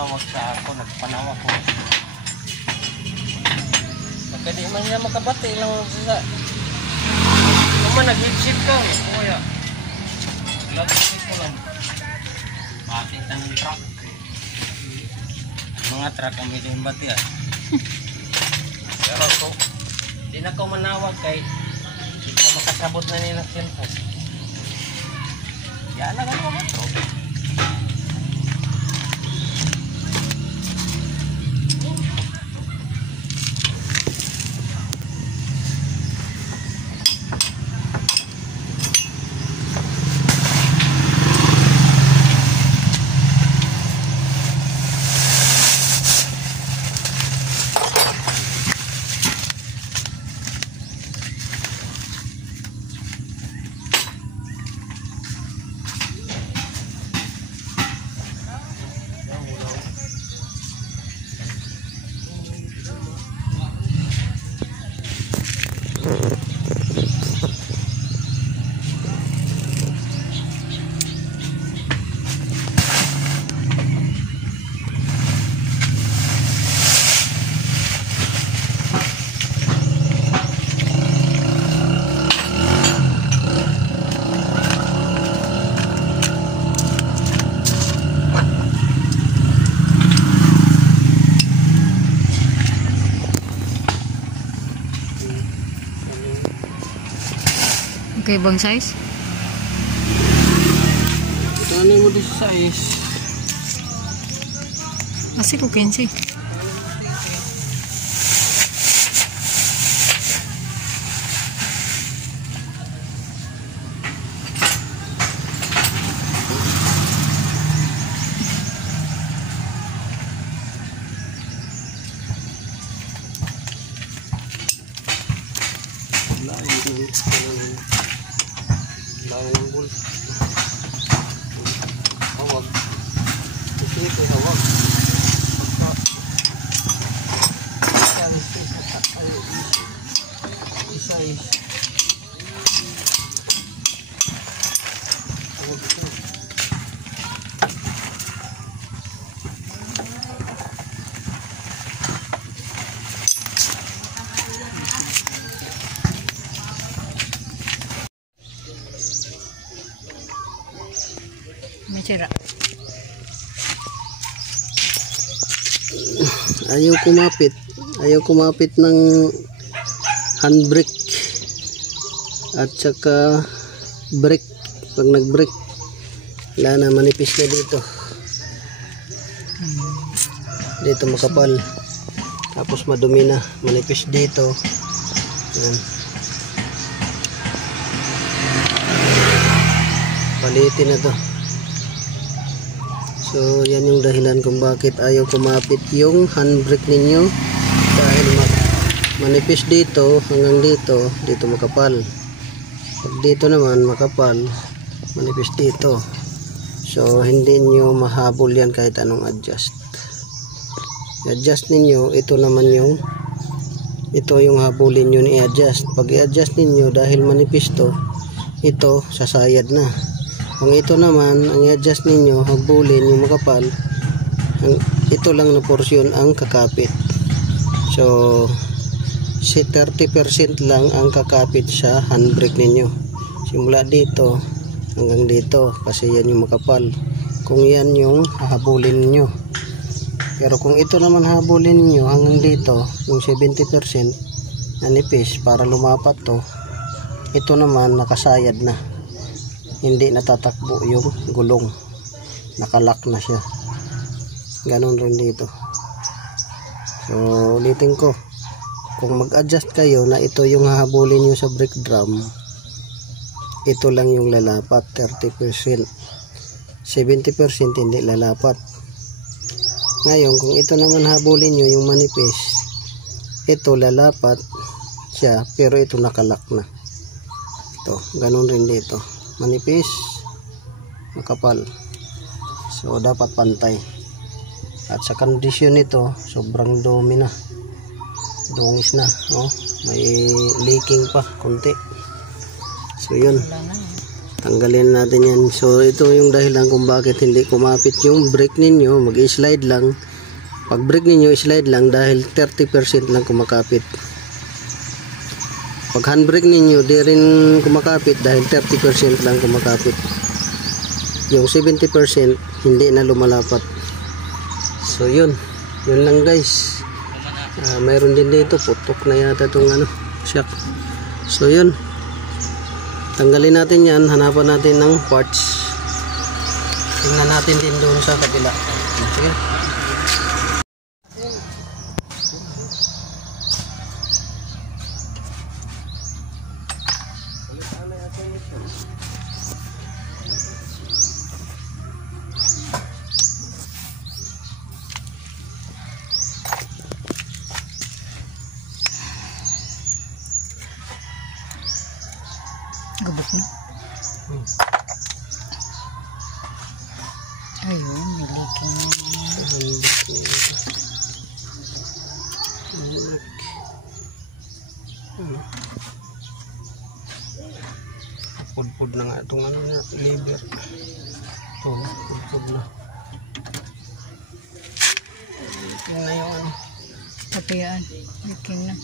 manawag sa ako, nagpanawag ko. Pagka di man niya makabati lang sa naman nag-hip-ship ka. Kaya lag-hip ko lang. Bating tanong truck. Mga truck ang may bati ah. Pero kung di na ko manawag kay di ka makasabot na nila cellphone. Yan lang ang mga truck. Okay bang size? Ito ano mo din sa size? Kasi ko 15. Langgul. Hawag. Ito hawag. May sira. Ayaw kumapit ng handbrake at saka brake. Pag nag-brake wala na, manipis na dito makapal, tapos madumi na, manipis dito. Yan. Palitin na to. So yan yung dahilan kung bakit ayaw kumapit yung handbrake ninyo, dahil manipis dito hanggang dito makapal. Pag dito naman makapal, manipis dito. So hindi nyo mahabol yan kahit anong adjust. I-adjust ninyo, ito yung habulin nyo ni i-adjust. Pag i-adjust ninyo dahil manipis to, ito sasayad na. Kung ito naman ang i-adjust ninyo, habulin yung makapal, ito lang na porsyon ang kakapit. So 30% lang ang kakapit sa handbrake ninyo, simula dito hanggang dito, kasi yan yung makapal. Kung yan yung hahabulin niyo. Pero kung ito naman hahabulin niyo hanggang dito, yung 70% nanipis para lumapat to, ito naman nakasayad na, hindi natatakbo yung gulong, nakalock na siya. Ganon rin dito. So ulitin ko, kung mag-adjust kayo na ito yung hahabulin nyo sa brake drum, ito lang yung lalapat, 30%. 70% hindi lalapat. Ngayon kung ito naman habulin nyo yung manipis, ito lalapat siya, pero ito nakalock na. Ito, ganon rin dito, manipis, makapal. So dapat pantay. At sa kondisyon nito, sobrang dumi na, dungis na, oh, may leaking pa konti. So yun, Tanggalin natin yan. So ito yung dahilan kung bakit hindi kumapit yung brake ninyo. Mag-slide lang. Pag brake ninyo, slide lang dahil 30% lang kumakapit. Pag handbrake ninyo, di rin kumakapit dahil 30% lang kumakapit. Yung 70% hindi na lumalapat. So yun lang guys. Mayroon din dito, putok na yata itong shock. So yun, tanggalin natin yan, hanapan natin ng parts. Tingnan natin din doon sa kabila. Sige. Gabok na. Ayun, may leaking. Pudpud na nga itong liver. Ito, pudpud na. Leaking na yung Papayaan. Leaking na.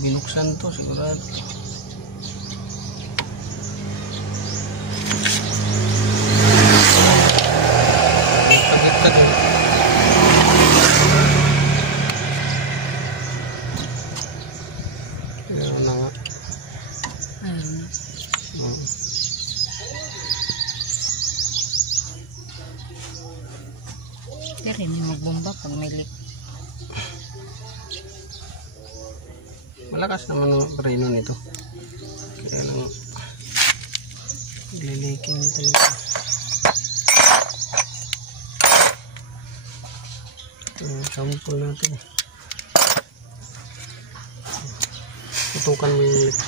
Binuksan to sigurado. Pagit din. Ayan na nga. Pero hindi magbomba pag may leak. Malakas naman ang preno nito. Kaya lang leaking na talaga. Ito yung sample natin. Tutukan mo yung leak.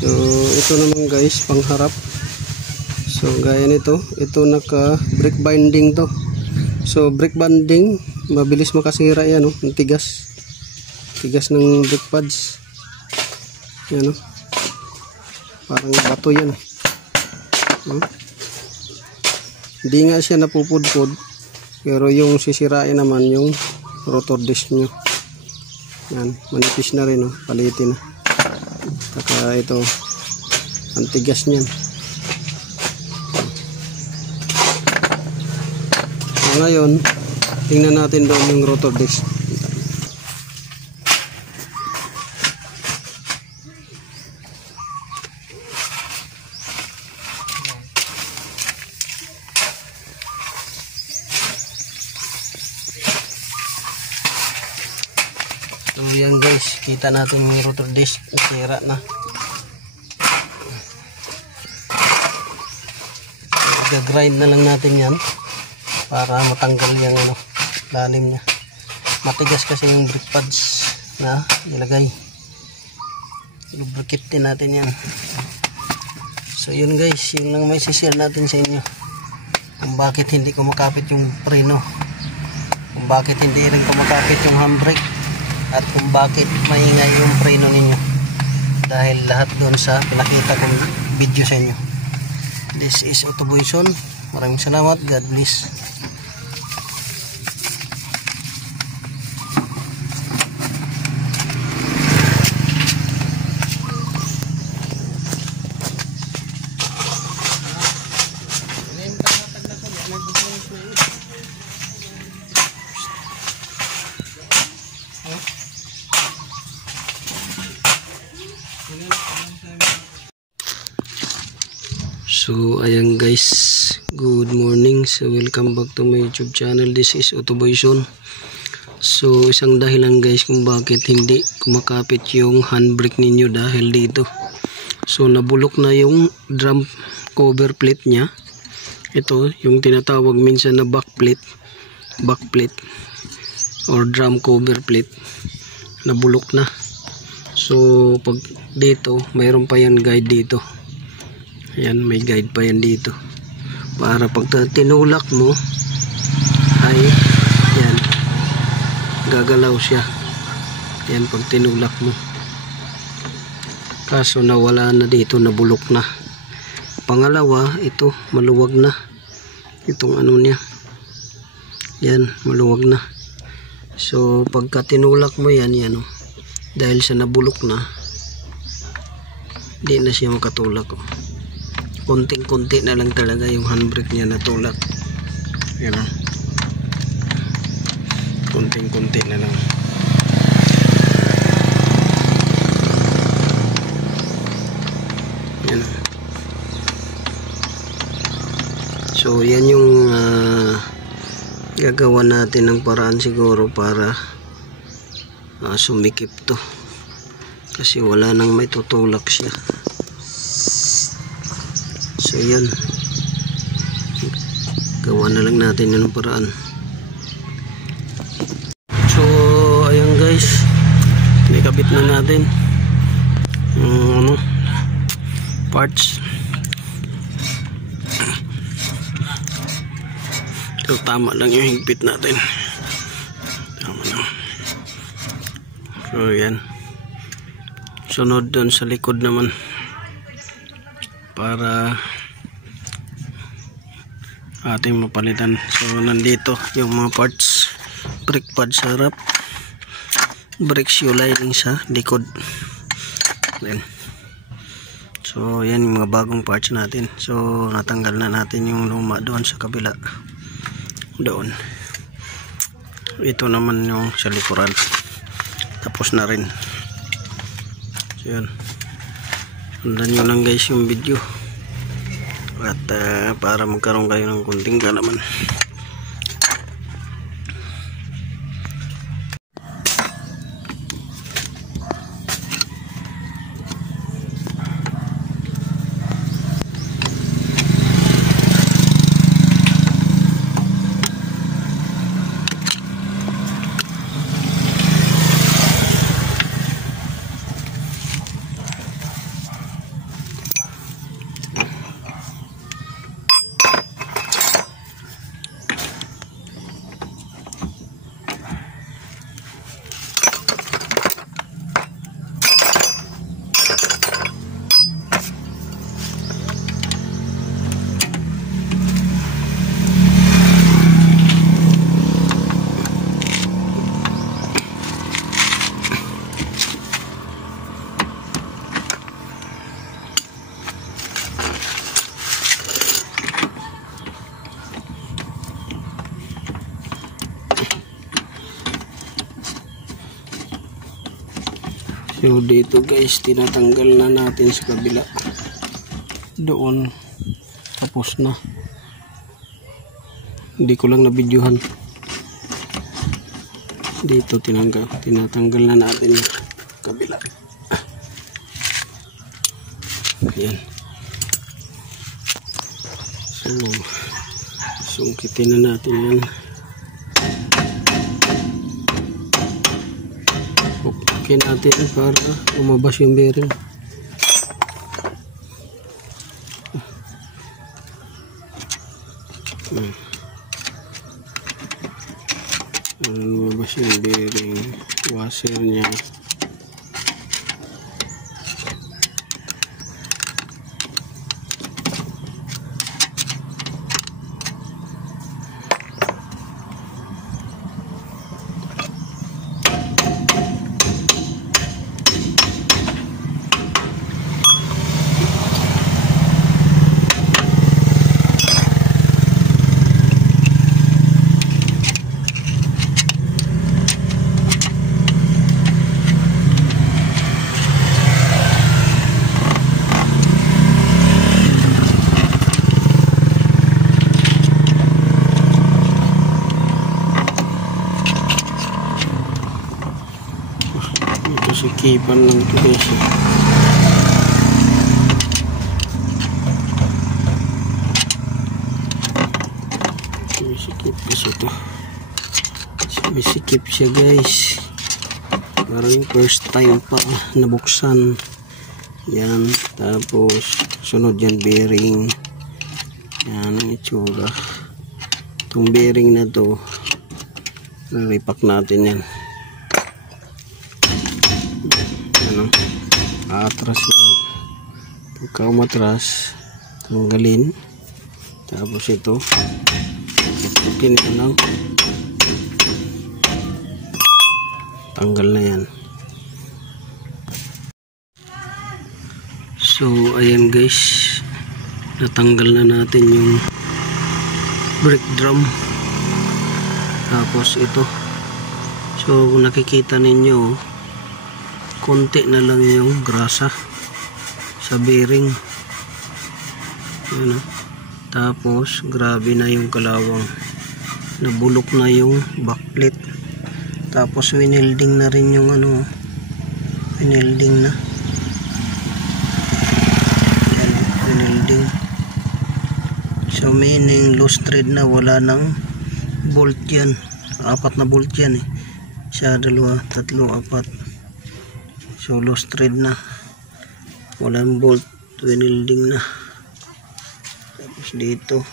So ito naman guys, pangharap. So gaya nito, ito naka brake binding to. So brake binding, mabilis makasira yan, oh, ng tigas. Tigas ng brake pads. Yan, oh. Parang bato yan. Hindi nga siya napupudpud, pero yung sisirain naman yung rotor disc nyo. Yan, manipis na rin, oh, palitin na. Saka ito, ang tigas niyan. So ngayon, tingnan natin doon yung rotor disc. So yan guys, kita natin yung rotor disc, sira na. Gagrind na lang natin yan para matanggal yung lalim niya. Matigas kasi yung brake pads na ilagay. Lubricate din natin yan. So yun guys, yun lang may share natin sa inyo. kung bakit hindi kumakapit yung preno, kung bakit hindi rin kumakapit yung handbrake, at kung bakit maingay yung preno ninyo, dahil lahat doon sa pinakita kong video sa inyo. This is Autoboyson. Maraming salamat. God bless. So ayan guys, good morning. So welcome back to my YouTube channel. This is Autoboyson. So isang dahilan guys kung bakit hindi kumakapit yung handbrake ninyo dahil dito. So nabulok na yung drum cover plate nya. Ito yung tinatawag minsan na back plate or drum cover plate. Nabulok na. So pag dito mayroon pa yan guide dito. Ayan, may guide pa yan dito para pag tinulak mo ay yan, gagalaw siya. Yan pag tinulak mo, kaso nawala na dito, nabulok na. Pangalawa, ito maluwag na itong ano niya, yan maluwag na. So pagka tinulak mo yan, yan dahil sa nabulok na, di na siya makatulak. Konting-konti na lang talaga yung handbrake niya natulak. Yan o. Konting-konti na lang. Yan o. So yan yung gagawa natin ng paraan siguro para sumikip to. Kasi wala nang may tutulak siya. So yan, gawa na lang natin yun ng paraan. So ayan guys, nakabit na natin yung parts. So tama lang yung higpit natin, tama lang. So yan, sunod dun sa likod naman para ating mapalitan. So nandito yung mga parts, brake pad sa harap, brake shoe lining sa likod. Then, so yan yung mga bagong parts natin. So natanggal na natin yung luma doon sa kabila, doon. Ito naman yung sa likuran, tapos na rin. So yan, sundan nyo lang guys yung video at para magkaroon kayo ng kunting kalaman. So dito guys, tinatanggal na natin sa kabila. Doon tapos na. Hindi ko lang na-videohan. Dito tinatanggal na natin yung kabila. Ayan. So sungkitin na natin yan. Okay natin para umabas yung bearing. lumabas yung bearing washer niya. Ito sikipan lang ito guys. Sikip kasi ito. May sikip siya guys. Parang yung first time pa nabuksan. Yan. Tapos sunod yan bearing. Yan ang itsura. Itong bearing na to, naripak natin yan. Ano? Atras yan. Pagka umatras, tanggalin. Tapos ito, ganito lang. Tanggal na yan. So ayan guys, natanggal na natin yung brake drum. Tapos ito, so kung nakikita ninyo, konti na lang yung grasa sa bearing. Ano? Tapos grabe na yung kalawang, nabulok na yung backplate. Tapos winelding na rin yung ano, winelding na. Yan, winelding. So meaning loose thread na, wala nang bolt yan. 4 na bolt yan eh. Isa, 2, 3, 4. So loose thread na, walang bolt, winelding na. Tapos dito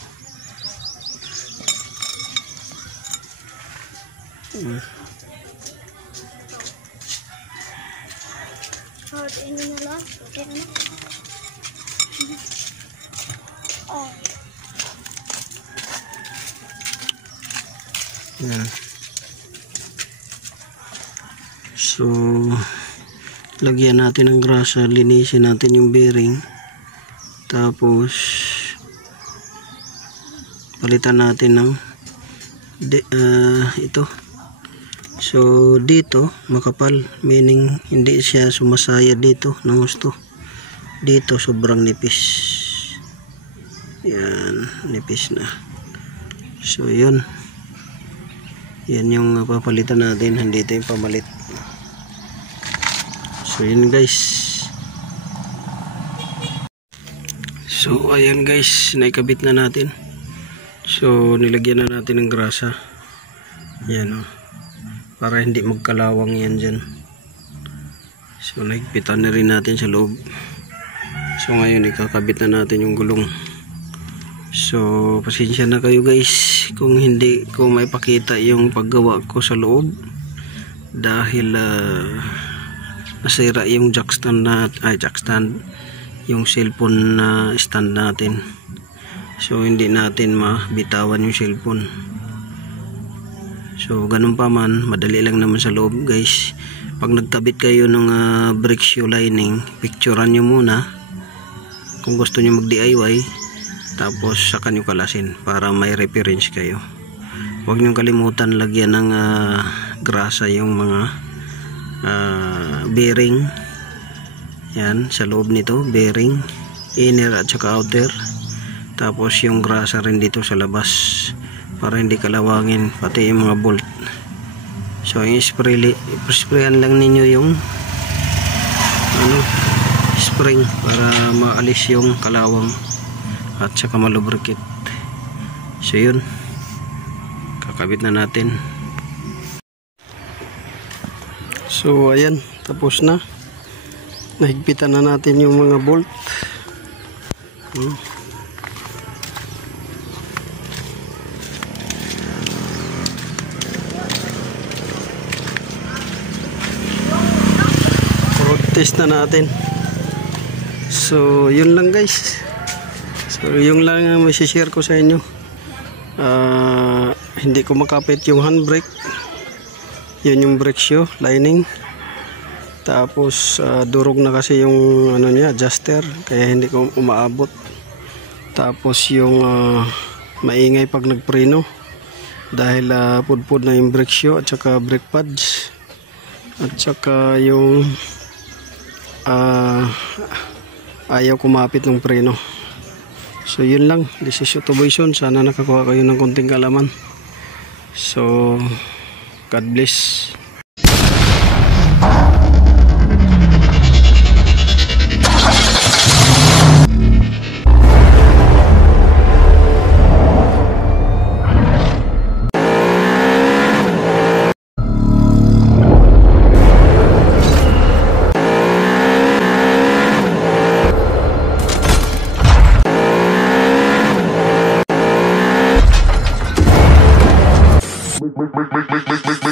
yan. So lagyan natin ng grasa, linisin natin yung bearing, tapos palitan natin ng ito. So dito makapal, meaning hindi siya sumasaya dito ng gusto. Dito sobrang nipis. Yan, nipis na. So yun, yan yung papalitan natin, hindi ito yung pamalit. So yun guys. So ayan guys, naikabit na natin. So nilagyan na natin ng grasa. Yan o, para hindi magkalawang yan dyan. So naigpitan na rin natin sa loob. So ngayon ikakabit na natin yung gulong. So pasensya na kayo guys kung hindi ko maipakita yung paggawa ko sa loob, dahil nasira yung jack stand yung cellphone na stand natin. So hindi natin mabitawan yung cellphone. So ganun pa man, madali lang naman sa loob guys. Pag nagkabit kayo ng brake shoe lining, picturean nyo muna kung gusto nyo mag DIY, tapos saka nyo kalasin para may reference kayo. Huwag nyo kalimutan lagyan ng grasa yung mga bearing. Yan, sa loob nito, bearing, inner at saka outer. Tapos yung grasa rin dito sa labas para hindi kalawangin, pati yung mga bolt. So yung sprayan lang ninyo yung spring para maalis yung kalawang at saka malubricate. So yun, kakabit na natin. So ayan, tapos na. Nahigpitan na natin yung mga bolt. test na natin. So yun lang guys. So yung lang ang masishare ko sa inyo. Hindi ko makapit yung handbrake. Yun yung brake shoe lining. Tapos durog na kasi yung ano niya, adjuster, kaya hindi ko umaabot. Tapos yung maingay pag nagpreno dahil pudpud na yung brake shoe at saka brake pads. At saka yung ayaw kumapit ng preno. So yun lang, this is Youtubation. Sana nakakuha kayo ng konting kalaman. So God bless. Make